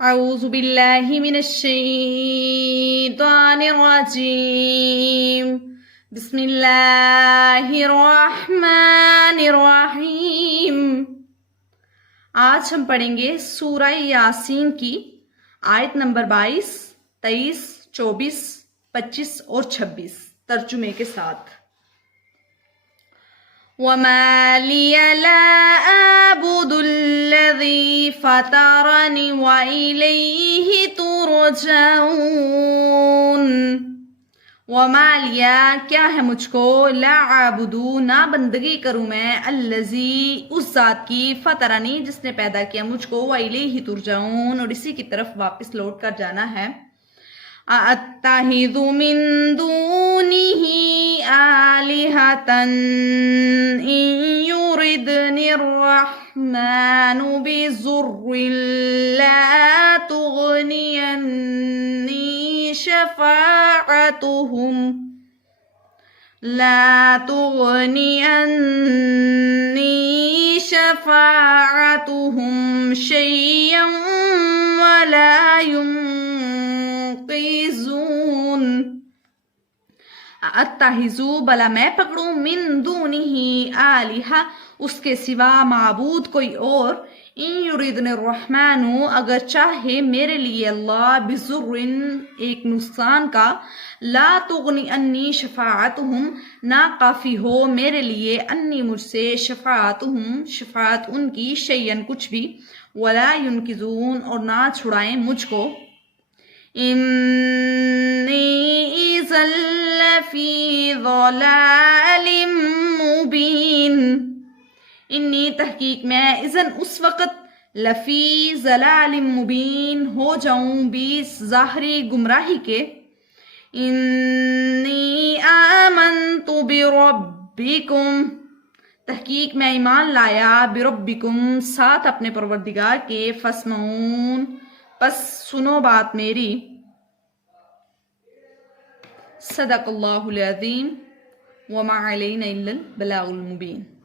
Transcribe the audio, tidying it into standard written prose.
اعوذ باللہ من الشیطان الرجیم بسم اللہ الرحمن الرحیم۔ آج ہم پڑھیں گے سورہ یاسین کی آیت نمبر 22، 23، 24، 25 اور 26 ترجمے کے ساتھ۔ وَمَا لِيَ لَا أَعْبُدُ الَّذِي فَطَرَنِي وَإِلَيْهِ تُرْجَعُونَ۔ وَمَا لِيَ کیا ہے مجھ کو، لا اعبدو نہ بندگی کروں میں، الذی اس ذات کی، فطرنی جس نے پیدا کیا مجھ کو، وَإِلَيْهِ تُرْجَعُونَ اور اسی کی طرف واپس لوٹ کر جانا ہے۔ أَتَّخِذُ مِن دُونِهِ آلِهَةً إِن يُرِدْنِ الرَّحْمَنُ بِضُرٍّ لَا تُغْنِ عَنِّي شَفَاعَتُهُمْ شَيْئًا وَلَا يُنقِذُونَ۔ اتخذو بلا میں پکڑوں، من دونہ آلہہ اس کے سوا معبود کوئی اور، ان یریدن الرحمن اگر چاہے میرے لیے اللہ، بضر ایک نقصان کا، لا تغنی انی شفاعتہم نہ کافی ہو میرے لیے، انی مجھ سے، شفاعتہم شفاعت ان کی، شیئن کچھ بھی، ولا ینقذون اور نہ چھڑائیں مجھ کو، انی اذا لفی ضلال مبین۔ انی تحقیق میں، اذن اس وقت، لفی ضلال مبین ہو جاؤں بیس ظاہری گمراہی کے، انی آمنت بربکم تحقیق میں ایمان لایا، بربکم ساتھ اپنے پروردگار کے، فاسمعون پس سنو بات میری۔ صدق اللہ العظیم وما علینا الا البلاغ المبین۔